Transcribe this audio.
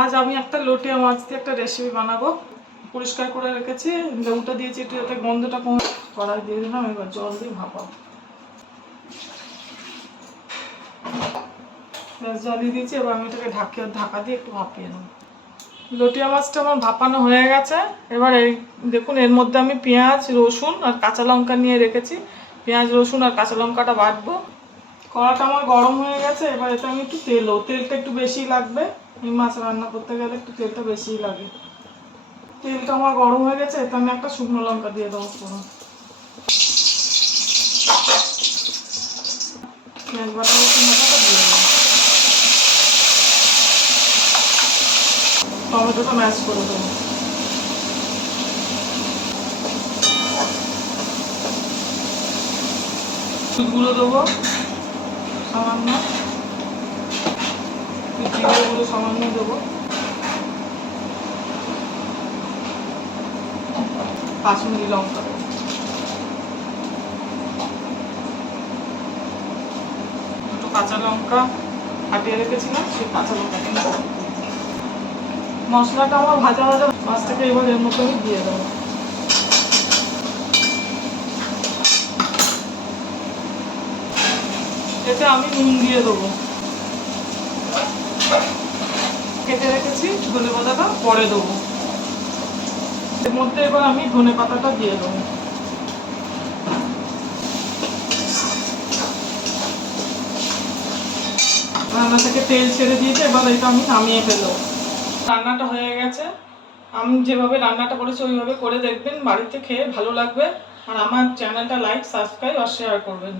আজ আমি একটা লটিয়া মাছ দিয়ে একটা রেসিপি বানাবো। পরিষ্কার করে রেখেছি, লেবুটা দিয়েছি একটু যাতে গন্ধটা কমে। কড়াই দিয়ে দিলাম, এবার জল দিয়ে ভাপাবো। গ্যাস জ্বালিয়ে দিয়েছি, এবার আমি এটাকে ঢাকা দিয়ে একটু ভাপিয়ে নেব। লটিয়া মাছটা আমার ভাপানো হয়ে গেছে। এবার এই দেখুন, এর মধ্যে আমি পেঁয়াজ, রসুন আর কাঁচা লঙ্কা নিয়ে রেখেছি। পেঁয়াজ, রসুন আর কাঁচা লঙ্কাটা বাটবো। কড়াটা আমার গরম হয়ে গেছে, এবার এতে আমি একটু তেলটা একটু বেশি লাগবে। এই মাছ রান্না করতে গেলে একটু তেলটা বেশিই লাগে। তেলটা আমার গরম হয়ে গেছে, এতে আমি একটা শুকনো লঙ্কা দিয়ে দেবো পুরো। পেঁয়াজ বাটা রসুন বাটাটা দিয়ে দেবো। টমেটোটা ম্যাশ করে দেবো। দুধগুলো দেবো সামান্য, জিরেগুলো সামান্য দেবো, কাশ্মীরি লঙ্কা দেবো, দুটো কাঁচা লঙ্কা ফাটিয়ে রেখেছিলাম, সেই কাঁচা লঙ্কাটা মশলাটা আমার ভাজা ভাজা মাছটাকে এবার এর মধ্যে আমি দিয়ে দেবো। এতে আমি নুন দিয়ে দেবো। কেটে রেখেছি ধনে পাতাটা পরে দেবো। এর মধ্যে এবার আমি ধনে পাতাটা দিয়ে দেবো। রান্না থেকে তেল ছেড়ে দিয়েছে, এবার এটা আমি নামিয়ে ফেলবো। রান্নাটা হয়ে গেছে। আমি যেভাবে রান্নাটা করেছি ওইভাবে করে দেখবেন, বাড়িতে খেয়ে ভালো লাগবে। আর আমার চ্যানেলটা লাইক, সাবস্ক্রাইব আর শেয়ার করবেন।